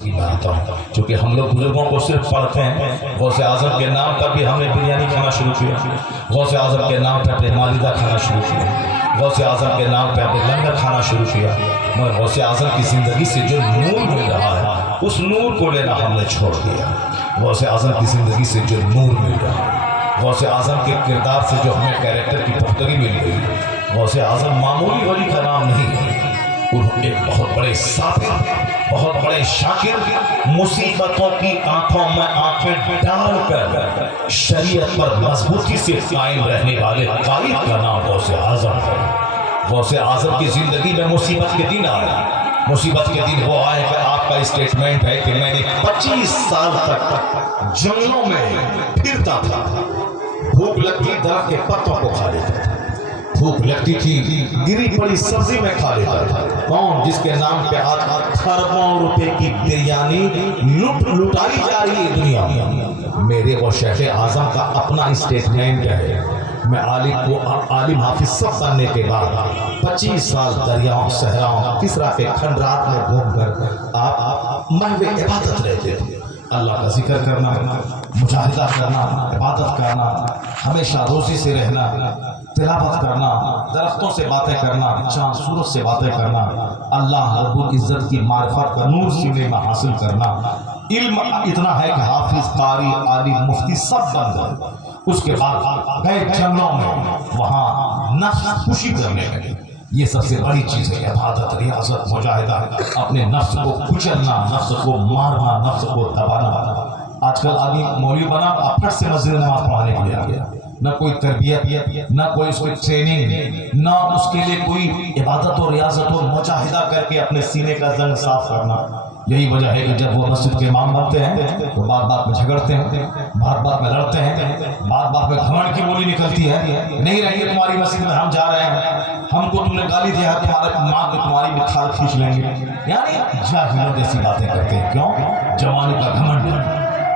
چونکہ ہم لوگ بزرگوں کو صرف پڑھتے ہیں، غوث اعظم کے نام پر بھی ہم نے بریانی کھانا شروع کیا، غوث اعظم کے نام پہ اپنے مالدہ کھانا شروع کیا، غوث اعظم کے نام پہ اپنے لنگر کھانا شروع کیا، مگر غوث اعظم کی زندگی سے جو نور مل رہا ہے اس نور کو لینا ہم نے چھوڑ دیا۔ غوث اعظم کی زندگی سے جو نور مل رہا ہے، غوث اعظم کے کردار سے جو ہمیں کیریکٹر کی پختگی مل گئی، غوث اعظم معمولی ولی کا نام نہیں ہے، انہوں ایک بہت بڑے صابر، بہت بڑے شاکر، مصیبتوں کی آنکھوں میں آنکھیں ڈال کر شریعت پر مضبوطی سے قائم رہنے والے قائد کا نام غوث اعظم ہے۔ غوث اعظم کی زندگی میں مصیبت کے دن آئے، مصیبت کے دن وہ آئے کہ آپ کا اسٹیٹمنٹ ہے کہ میں نے 25 سال تک جنگلوں میں پھرتا تھا، بھوک لگتی درخت کے پتوں کو کھا لیتا تھا، بھوک لگتی تھی گری پڑی سبزی میں کھا لیتا تھا۔ کون؟ جس کے نام پہ آج کھربوں روپے کی بریانی لٹائی جا رہی ہے دنیا میں۔ میرے اور شیخ اعظم کا اپنا اسٹیٹمنٹ ہے، میں عالم حافظ سب بننے کے بعد 25 سال دریاؤں صحراؤں کسرا کے کھنڈرات میں گھوم کر آپ محو عبادت رہتے تھے، اللہ کا ذکر کرنا، مجاہدہ کرنا، عبادت کرنا، ہمیشہ روزے سے رہنا، تلاوت کرنا، درختوں سے باتیں کرنا، چاند سورج سے باتیں کرنا، اللہ رب العزت کی معرفت کا نور سینے میں حاصل کرنا۔ علم اتنا ہے کہ حافظ، قاری، عالم، مفتی سب بن گئے۔ اس کے بعد گئے جنگلوں میں، وہاں نفس خوشی کرنے لگے۔ یہ سب سے بڑی چیز ہے، عبادت، ریاضت، مجاہدہ، اپنے نفس کو کچلنا، نفس کو مارنا، نفس کو دبانا۔ آج کل آدمی مولوی بنا، آپ پھٹ سے مسجد نماز پڑھانے کے لیے آ گیا، نہ کوئی تربیت، نہ کوئی اس کو ٹریننگ، نہ اس کے لیے کوئی عبادت و ریاضت و مجاہدہ کر کے اپنے سینے کا زنگ صاف کرنا۔ یہی وجہ ہے کہ جب وہ مسجد کے امام بنتے ہیں تو بات بات میں جھگڑتے ہیں، بات بات میں لڑتے ہیں، بات بات میں گھمنڈ کی بولی نکلتی ہے، نہیں رہیے تمہاری مسجد میں، ہم جا رہے ہیں، ہم کو تم نے گالی دیا، تمہارے ماں کو تمہاری بھی کھال کھینچ لیں گے، یعنی جاہلوں جیسی باتیں کرتے ہیں۔ کیوں؟ جوانی کا گھمنڈ،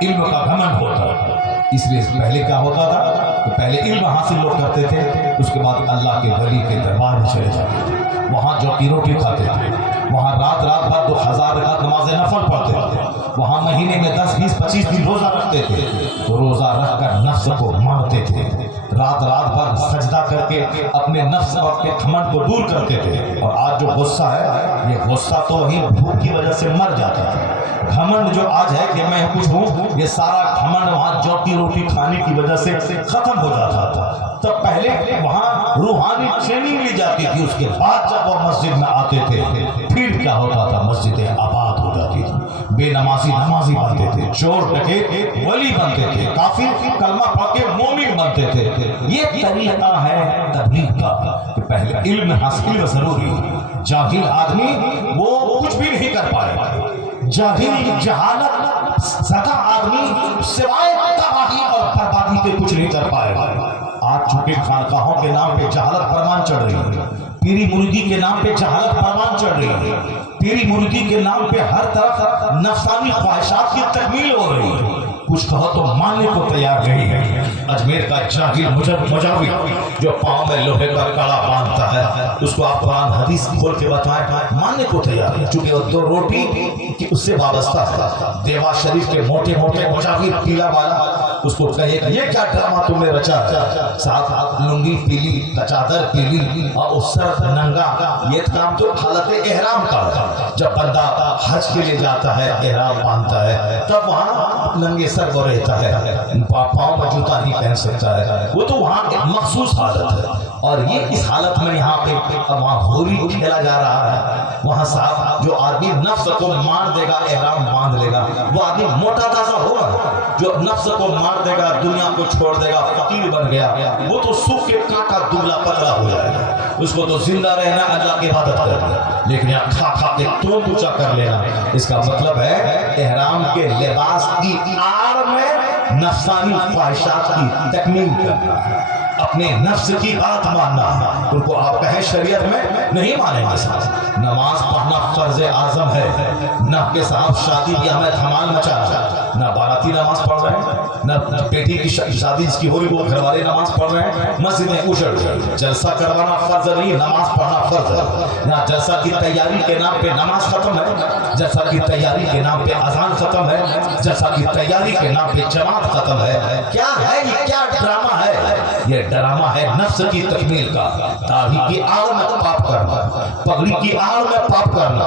علم کا گھمنڈ ہوتا ہے۔ اس لیے پہلے کیا ہوتا تھا کہ پہلے علم حاصل لوگ کرتے تھے، اس کے بعد اللہ کے ولی کے دربار میں چلے جاتے تھے، وہاں جو کی روٹی کھاتے تھے، وہاں رات بھر 2000 رکعت نماز نفل پڑھتے تھے، وہاں مہینے میں 10 20 25 دن روزہ رکھتے تھے، تو روزہ رکھ کر نفس کو مارتے تھے، رات بھر سجدہ کر کے اپنے نفس اور اپنے گھمنڈ کو دور کرتے تھے۔ اور آج جو غصہ ہے، یہ غصہ تو وہی بھوک کی وجہ سے مر جاتا ہے۔ گھمنڈ جو آج ہے کہ میں کچھ ہوں، یہ سارا گھمنڈ وہاں جو کی روٹی کھانے کی وجہ سے ختم ہو جاتا تھا۔ تب پہلے وہاں روحانی ٹریننگ لی جاتی تھی، اس کے بعد جب وہ مسجد میں آتے تھے پھر کیا ہوتا تھا، مسجدیں آباد ہو جاتی تھی، بے نمازی نمازی بنتے تھے، چور ڈکیت ولی بنتے تھے، کافر کلمہ پڑھ کے مومن بنتے تھے۔ یہ طریقہ ہے تبلیغ کا کہ پہلے علم حاصل ضروری ہے۔ جاہل آدمی وہ کچھ بھی نہیں کر پائے گا، جاہل جہالت زدہ آدمی سوائے تباہی اور بربادی کے کچھ نہیں کر پائے گا۔ آج چونکہ خانقاہوں کے نام پہ جہالت پروان چڑھ رہی ہے، پیری مریدی کے نام پہ جہالت پروان چڑھ رہی ہے، پیری مریدی کے نام پہ ہر طرف نفسانی خواہشات کی تکمیل ہو رہی ہے، کچھ کہو تو ماننے کو تیار نہیں ہے۔ اجمیر کا جاہل مجاوی جو پاؤں میں لوہے کا کڑا باندھتا ہے، اس کو آپ قرآن حدیث کھول کے بتائیں، ماننے کو تیار ہے، چونکہ وہ 2 روٹی کی اس سے وابستہ ہے۔ دیوا شریف کے موٹے موٹے مجاوی پیلا والا اس کو کہے کہ یہ کیا ڈرامہ تم نے رچا ہے، ساتھ ہاتھ لنگی پیلی، چادر پیلی اور اس سر ننگا، یہ کام تو حالت احرام کا ہے۔ جب بندہ حج کے لیے جاتا ہے، احرام باندھتا ہے، تب وہاں ننگے سر وہ رہتا ہے، پاؤں میں جوتا نہیں پہن سکتا ہے، وہ تو وہاں ایک مخصوص حالت ہے۔ اور یہ اس حالت میں یہاں پہ وہاں ہوری کھیلا جا رہا ہے، وہاں صاحب جو آدمی نفس کو مار دے گا، احرام باندھ لے گا، وہ آدمی موٹا تازہ ہوگا، جو نفس کو مار دے گا، دنیا کو چھوڑ دے گا، فقیر بن گیا، وہ تو سوکھ کے کاٹا دبلا پتلا ہو جائے گا، اس کو تو زندہ رہنا، اللہ کی عبادت کرنا، لیکن یہاں کھا کھا کے تو اونچا کر لینا، اس کا مطلب ہے احرام کے لباس کی آڑ میں نفسانی خواہشات کی تکمیل کرنا ہے۔ اپنے نفس کی بات ماننا، ان کو آپ کہیں شریعت میں نہیں مانیں گے صاحب۔ نماز پڑھنا فرض اعظم ہے، نہ کہ صاحب شادی بیاہ میں دھمال مچا رہا ہے، نہ باراتی نماز پڑھ رہے ہیں، نہ بیٹی کی شادی اس کی ہو رہی وہ گھر والے نماز پڑھ رہے ہیں، مسجدیں اجڑ گئی۔ جلسہ کروانا فرض نہیں، نماز پڑھنا فرض ہے۔ نہ جلسہ کی تیاری کے نام پہ نماز ختم ہے، جلسہ کی تیاری کے نام پہ اذان ختم ہے، جلسہ کی تیاری کے نام پہ جماعت ختم ہے۔ کیا ہے یہ؟ کیا ڈرامہ ہے یہ؟ ڈرامہ ہے نفس کی تکمیل کا۔ داڑھی کی آڑ میں پاپ کرنا، پگڑی کی آڑ میں پاپ کرنا،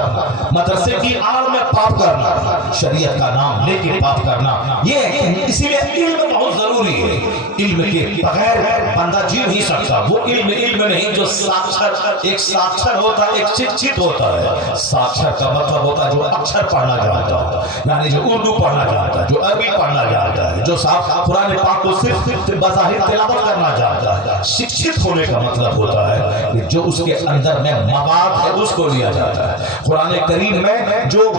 مدرسے کی آڑ میں پاپ کرنا، شریعت کا نام لے کے پاپ کرنا، یہ اسی لیے علم بہت ضروری ہے۔ علم کے بغیر بندہ جی نہیں سکتا۔ وہ علم نہیں جو ساکشر، ایک ساکشر ہوتا ہے، ایک شکشت ہوتا ہے۔ ساکشر کا مطلب ہوتا ہے جو اکشر پڑھنا جانتا ہے، یعنی جو اردو پڑھنا جانتا ہے، جو عربی پڑھنا جانتا ہے، جو صاحب قرآن پاک کو صرف بظاہر تلاوت کرنا جانتا ہے۔ شکشت ہونے کا مطلب ہوتا ہے کہ جو اس کے اندر میں مواد ہے اس کو لیا جاتا ہے۔ قرآن کریم میں جو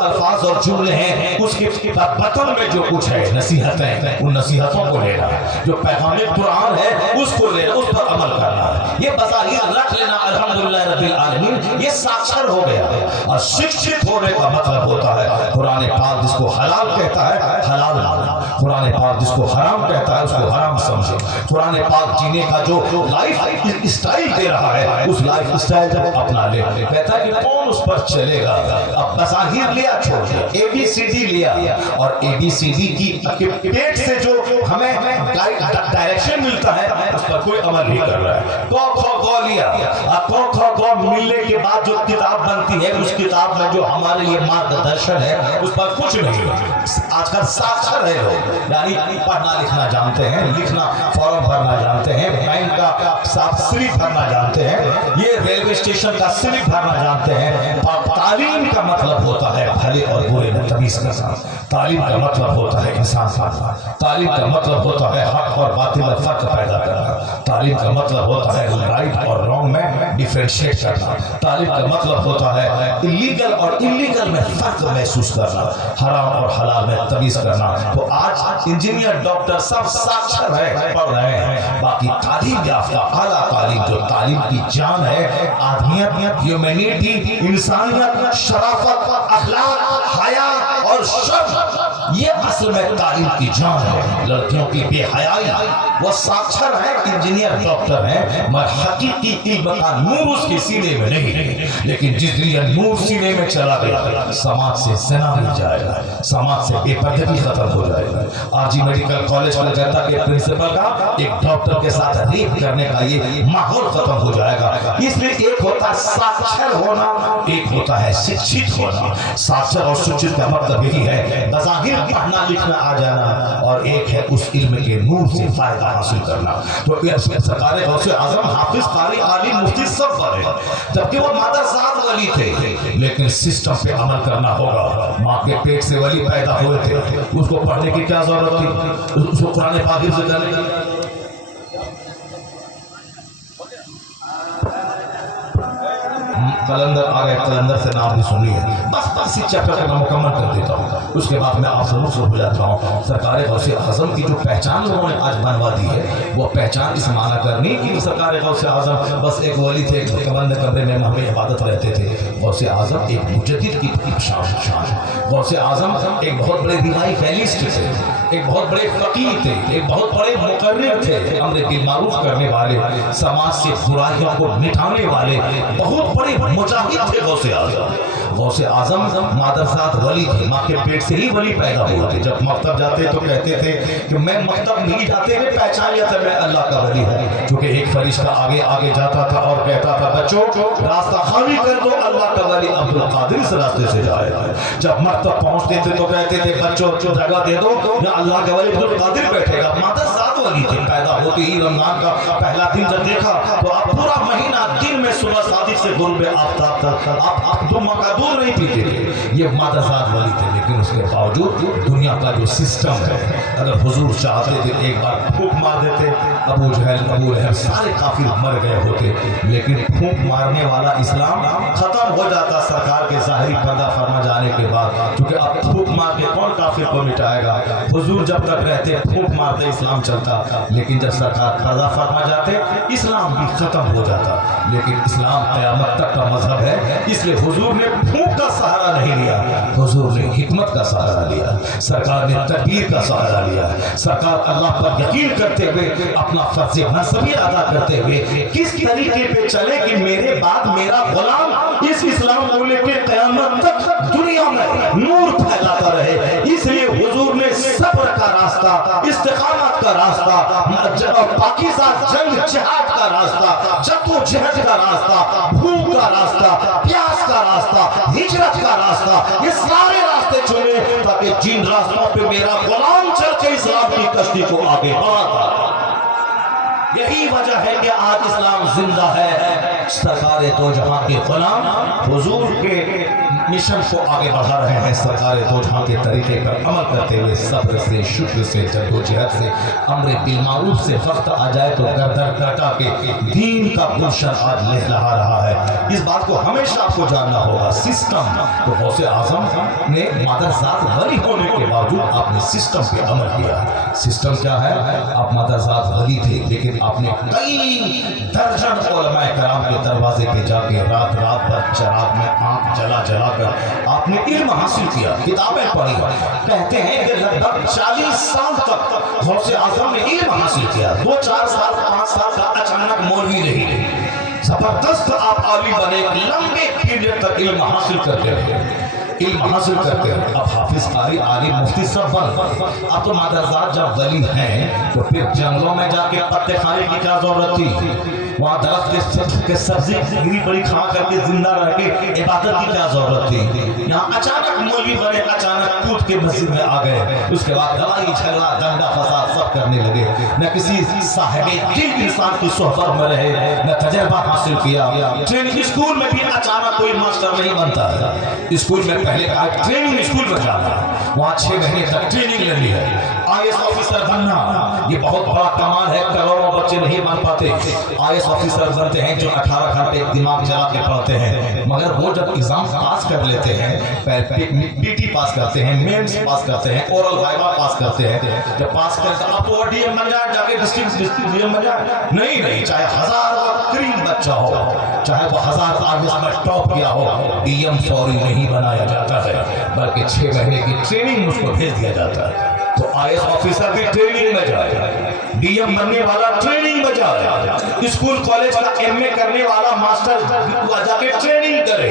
الفاظ اور جملے ہیں اس کے بطن میں جو کچھ ہے، نصیحتیں، ان نصیحتوں کو لینا ہے۔ جو پیغام قرآن ہے اس کو لینا، اس پر عمل کرنا ہے۔ یہ بظاہر رکھ لینا الحمدللہ رب العالمین، یہ ساکشر ہو گیا ہے۔ اور شکشت ہونے کا مطلب ہوتا ہے قرآن پاک جس کو حلال کہتا ہے حلال مانا، قرآن پاک جس کو حرام کہتا ہے اس کو حرام سمجھے۔ قرآن پاک جینے کا جو لائف اسٹائل دے رہا ہے اس لائف اسٹائل کو اپنا لے۔ کہتا ہے کہ کون اس پر چلے گا؟ اب بظاہر لیا چھوڑ دیا، اے بی سی ڈی لیا، اور اے بی سی ڈی کی پیٹ سے جو ہمیں ڈائریکشن ملتا ہے اس پر کوئی عمل نہیں کر رہا ہے۔ کو کھو گو لیا، کو کھو گو ملنے کے بعد جو کتاب بنتی ہے اس کتاب میں جو ہمارے لیے مارگدرشن ہے اس پر کچھ نہیں ہے۔ آج کل ساکشر ہے لوگ، یعنی پڑھنا لکھنا جانتے ہیں، لکھنا فارم بھرنا جانتے ہیں، بینک کا سلپ بھرنا جانتے ہیں، یہ ریلوے اسٹیشن کا سلپ بھرنا جانتے ہیں۔ تعلیم کا مطلب ہوتا ہے بھلے اور برے میں تمیز کرنا، تعلیم کا مطلب ہوتا ہے انسان بننا، تعلیم کا مطلب ہوتا ہے حق اور باطل میں فرق پیدا کرنا، تعلیم کا مطلب ہوتا ہے رائٹ اور رانگ میں ڈیفرینشیٹ کرنا، تعلیم کا مطلب ہوتا ہے لیگل اور انلیگل میں فرق محسوس کرنا، حرام اور حلال میں تمیز کرنا۔ تو آج انجینئر ڈاکٹر سب ساکشر ہے، پڑھ رہے ہیں، باقی تعلیم یافتہ اعلیٰ تعلیم جو تعلیم کی جان ہے، آدمیت، ہیومینٹی، انسانیت، شرافت، اخلاق، حیا اور شرم، یہ اصل میں تعلیم کی جان ہے۔ لڑکیوں کی بے حیائی، وہ ساکشر ہے، انجینئر ڈاکٹر ہیں، مگر حقیقی علم کا نور اس کے سینے میں نہیں، لیکن جس دن یہ نور سینے میں چلا گیا سماج سے زنا مل جائے گا، سماج سے بے پردگی ختم ہو جائے گا۔ R G medical college Calcutta کے پرنسپل کا ایک ڈاکٹر کے ساتھ ریپ کرنے کا یہ ماحول ختم ہو جائے گا۔ اس لیے ایک ہوتا ہے ساکشر ہونا، ایک ہوتا ہے شکشت ہونا۔ ساکشر اور شکشت کا مطلب یہی ہے بظاہر پڑھنا لکھنا آ جانا، اور ایک ہے اس علم کے نور سے فائدہ حاصل کرنا۔ تو سرکار غوث اعظم حافظ قاری عالم مفتی سب بڑے، جبکہ وہ مادرزاد ولی تھے، لیکن سسٹم پہ عمل کرنا ہوگا۔ ماں کے پیٹ سے ولی پیدا ہوئے تھے، اس کو پڑھنے کی کیا ضرورت تھی؟ اس کو قرآن پاک سے کرنے کی کلندر آ گئے، کلندر سے نام بھی سنی ہے، بس اسی چیپٹر کو میں مکمل کر دیتا ہوں، اس کے بعد میں آپ ضرور سے ہو جاتا ہوں۔ سرکار غوث اعظم کی جو پہچان لوگوں نے آج بنوا دی ہے، وہ پہچان اس معنی کرنی کہ سرکار غوث اعظم بس ایک ولی تھے، ایک بند کمرے میں ہمیں عبادت رہتے تھے۔ غوث اعظم ایک مجدد کی شان، غوث اعظم ایک بہت بڑے ریوائولیسٹ تھے، ایک بہت بڑے فقیہ تھے، ایک بہت بڑے مقرر تھے، امر بالمعروف کرنے والے، سماج سے برائیوں کو مٹانے والے، بہت بڑے مجاہد تھے غوث اعظم۔ غوث اعظم مادرزاد ولی تھے، ماں کے پیٹ سے ہی ولی پیدا ہوئے تھے۔ جب مکتب جاتے تو کہتے تھے کہ میں مکتب نہیں جاتے ہوئے پہچان لیا تھا میں اللہ کا ولی ہوں، کیونکہ ایک فرشتہ آگے آگے جاتا تھا اور کہتا تھا بچوں راستہ خالی کر دو، اللہ کا ولی عبد القادر اس راستے سے جائے گا۔ جب مکتب پہنچتے تھے تو کہتے تھے بچوں جگہ دے دو، یا اللہ کا ولی عبد القادر بیٹھے گا۔ مادرزاد ولی تھے، پیدا ہوتے ہی رمضان کا پہلا دن جب دیکھا تو اب پورا مہینہ دن میں صبح صادق سے غروب آفتاب تک آپ تو مقدور نہیں پیتے تھے، یہ مادرزاد ولی تھے۔ لیکن اس کے باوجود دنیا کا جو سسٹم ہے، اگر حضور چاہتے تھے ایک بار پھونک مار دیتے، ابو جہل ابو لہب سارے کافر مر گئے ہوتے، لیکن پھونک مارنے والا اسلام ختم ہو جاتا سرکار کے ظاہری پردہ فرما جانے کے بعد، کیونکہ اب پھونک مار کے کون کافر کو مٹائے گا؟ حضور جب تک رہتے پھونک مارتے اسلام چلتا تھا, لیکن جب سرکار قضا فرما جاتے اسلام بھی ختم ہو جاتا. لیکن اسلام قیامت تک کا مذہب ہے, اس لیے حضور نے پھونک کا سہارا نہیں لیا, حضور نے حکمت کا سہارا لیا, سرکار نے تدبیر کا سہارا لیا. سرکار اللہ پر یقین کرتے ہوئے اپنا فرض مذہبی ادا کرتے ہوئے کس طریقے پہ چلے کہ میرے بعد میرا غلام اس اسلام کو لے کے قیامت تک دنیا میں نور پھیلاتا رہے. اس لیے حضور نے صبر کا راستہ, استقامت کا راستہ, پاکیزہ جنگ جہاد کا راستہ, جدوجہد کا راستہ, بھوک کا راستہ, پیاس کا راستہ, ہجرت کا راستہ, یہ سارے راستے چنے تاکہ جن راستوں پہ میرا غلام چل کے اسلام کی کشتی کو آگے بڑھاتا. یہی وجہ ہے کہ آج اسلام زندہ ہے. سرکار دو جہاں کے غلام حضور کے مشن کو آگے بڑھا رہے ہیں. سرکار دو جہاں کے طریقے پر عمل کرتے ہوئے صبر سے, شکر سے, جدوجہد سے, امر بالمعروف سے, وقت آ جائے تو گردن کٹا کے دین کا گلشن آج لہلہا رہا ہے. اس بات کو ہمیشہ آپ کو جاننا ہوگا. سسٹم تو غوث اعظم نے مادرزاد ولی ہونے کے باوجود آپ نے سسٹم پہ عمل کیا. سسٹم کیا ہے؟ آپ مادرزاد ولی تھے, لیکن آپ نے کئی درجن علماء کرام کے دروازے پہ جا کے رات رات بھر چراغ میں آنکھ جلا جلا کر آپ نے علم حاصل کیا, کتابیں پڑھی. کہتے ہیں کہ لگ بھگ 40 سال تک غوث اعظم نے علم حاصل کیا. 2-4 سال 5 سال کا اچانک مولوی نہیں رہے, زبردست آپ عالم بنے, لمبے پیریڈ تک علم حاصل کرتے رہے, علم حاصل کرتے ہیں. اب حافظ قاری عالم مفتی سب بن. اب تو مادرزاد جب ولی ہیں تو پھر جنگلوں میں جا کے پتے کھانے کی کیا ضرورت تھی؟ وہاں درخت کے سبزی گری بڑی کھا کر کے زندہ رہ کے عبادت کی کیا ضرورت تھی؟ یہاں اچانک مولوی بنے, اچانک کود کے مسجد میں آ گئے. اس کے بعد لڑائی جھگڑا دنگا فساد سب کرنے لگے. نہ کسی صاحب دین انسان کی صحبت میں رہے, نہ تجربہ حاصل کیا. ٹریننگ اسکول میں بھی اچانک کوئی ماسٹر نہیں بنتا ہے. اسکول میں پہلے کہا ٹریننگ اسکول میں جانا, وہاں 6 مہینے تک ٹریننگ لینی ہے. آئی ایس آفیسر بننا یہ بہت بڑا کمال ہے, کروڑوں بچے نہیں بن پاتے. آئی ایس آفیسر بنتے ہیں جو 18 گھنٹے دماغ جلا کے پڑھتے ہیں, مگر وہ جب ایگزام پاس کر لیتے ہیں, پی ٹی پاس کرتے ہیں, مینس پاس کرتے ہیں, اورل وائوا پاس کرتے ہیں, جب پاس کرتے ہیں اب وہ ڈی ایم بن جائے, جا کے ڈسٹرکٹ ڈی ایم بن جائے. نہیں, چاہے 1000 کریم بچہ ہو, چاہے وہ 1000 آرمس میں ٹاپ کیا ہو, ڈی ایم فوری نہیں بنایا جاتا ہے, بلکہ 6 مہینے کی ٹریننگ اس کو بھیج دیا جاتا ہے. تو آئی ایس آفیسر بھی ٹریننگ میں جائے, ڈی ایم بننے والا ٹریننگ میں جائے, اسکول کالج کا ایم اے کرنے والا ماسٹر جا کے ٹریننگ کرے.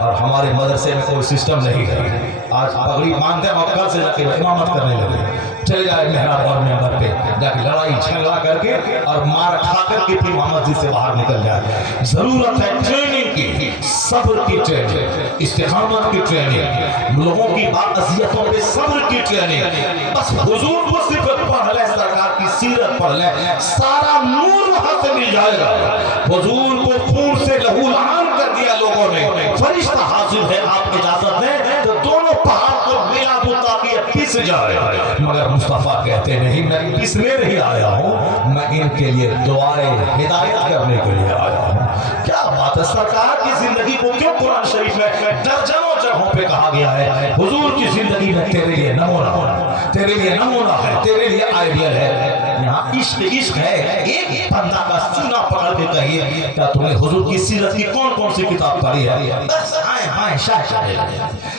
اور ہمارے مدرسے میں کوئی سسٹم نہیں ہے. آج پگڑی مانتے ہیں اور کل سے جا کے امامت کرنے لگے, چلے جائے محراب اور ممبر پہ جا کے لڑائی جھگڑا کر کے اور مار کھا کر کے پھر مسجد سے باہر نکل جائے. ضرورت ہے ٹریننگ کی, صبر کی ٹریننگ, استقامت کی ٹریننگ, لوگوں کی اذیتوں پہ صبر کی ٹریننگ. بس حضور کو صرف پڑھ لے, سرکار کی سیرت پڑھ لے, سارا نور وہاں سے مل جائے گا. حضور کو خون سے لہو لہان کر دیا لوگوں نے, فرشتہ حاضر ہے, آپ اجازت دیں تو دونوں پہاڑ کو ملا دو تاکہ پس جائے. مگر مصطفیٰ کہتے نہیں, میں پسنے نہیں آیا ہوں, میں ان کے لیے دعائیں ہدایت کرنے کے لیے آیا ہوں. کیا بات ہے, سرکار کی زندگی کو کیوں قرآن شریف میں درجنوں جگہوں پہ کہا گیا ہے حضور کی زندگی میں تیرے لیے نمونہ, تیرے لیے نمونہ ہے, تیرے لیے آئیڈیل ہے. یہاں عشق ہے. ایک بندہ کا سینہ پکڑ کے کہیے کیا تم نے حضور کی سیرت کی کون کون سی کتاب پڑھی ہے؟ بس آئے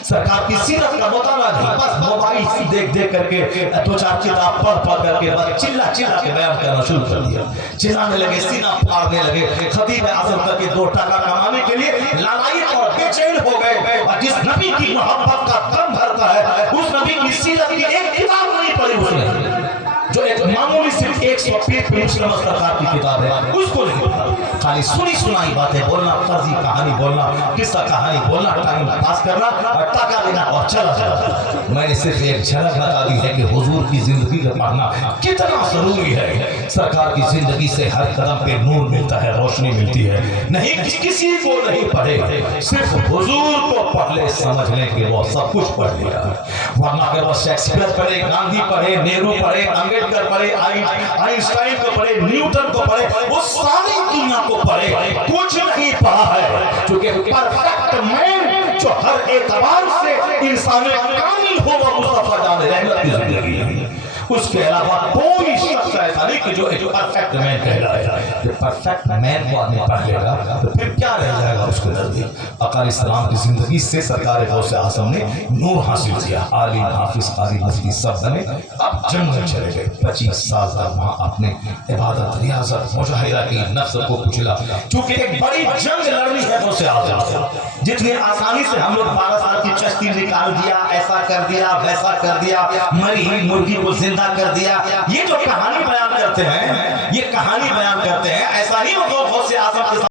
سرکار کی سیرت کا مطالعہ نہیں, بس موبائل سے دیکھ کر کے 2-4 کتاب پڑھ کر کے بس چلا کے بیان کرنا شروع کر دیا. چلانے لگے, سینہ پھاڑنے لگے, خطیب اعظم کر کے 2 ٹکا کمانے کے لیے لالائق اور بے چین ہو گئے. اور جس نبی کی محبت کا دم بھرتا ہے اس نبی کی سیرت کی ایک کتاب نہیں پڑھی اس نے, جو ایک معمولی صرف 100 پیج پہ مسلم سرکار کی کتاب ہے, اس کو نہیں پڑھا. خالی سنی سنائی باتیں بولنا, فرضی کہانی بولنا, قصہ کہانی بولنا, ٹائم پاس کرنا اور ٹاکا لینا اور چلا جانا. میں نے صرف ایک جھلک بتا دی ہے کہ حضور کی زندگی کا پڑھنا کتنا ضروری ہے. سرکار کی زندگی سے ہر قدم پہ نور ملتا ہے, روشنی ملتی ہے. نہیں کسی کو نہیں پڑھے, صرف حضور کو پڑھ لے, سمجھ لے کہ وہ سب کچھ پڑھ لیا. ورنہ اگر وہ شیکسپیئر پڑھے, گاندھی پڑھے, نہرو پڑھے, امبیڈکر پڑھے, آئنسٹائن کو پڑھے, نیوٹن کو پڑھے, وہ ساری دنیا کو پڑھے, کچھ نہیں پڑھا ہے. کیونکہ پرفیکٹ مین جو ہر اعتبار سے انسان کامل ہو وہ مصطفیٰ جان رحمت کی زندگی ہے. اس کے علاوہ کوئی شخص ایسا نہیں کہ جو ایک پرفیکٹ مین کہلائے. جب پرفیکٹ مین کو آدمی پڑھ لے گا تو پھر کیا رہ جائے گا اس کے نزدیک؟ اقار اسلام کی زندگی سے سرکار غوث اعظم نے نور حاصل کیا. عالم، حافظ، قاری، مفتی سب بنے. اب جنگ میں چلے گئے. 25 سال تک وہاں آپ نے عبادت، ریاضت، مجاہدہ کی، نفس کو کچلا. چونکہ ایک بڑی جنگ لڑنی ہے غوث اعظم سے. جتنی آسانی سے ہم لوگ 12 سال کی چشتی نکال دیا، ایسا کر دیا، ویسا کر دیا، مری ہوئی مرغی کو زندہ کر دیا، یہ جو کہانی بیان کرتے ہیں، یہ کہانی بیان کرتے ہیں، ایسا ہی وہ غوث اعظم کے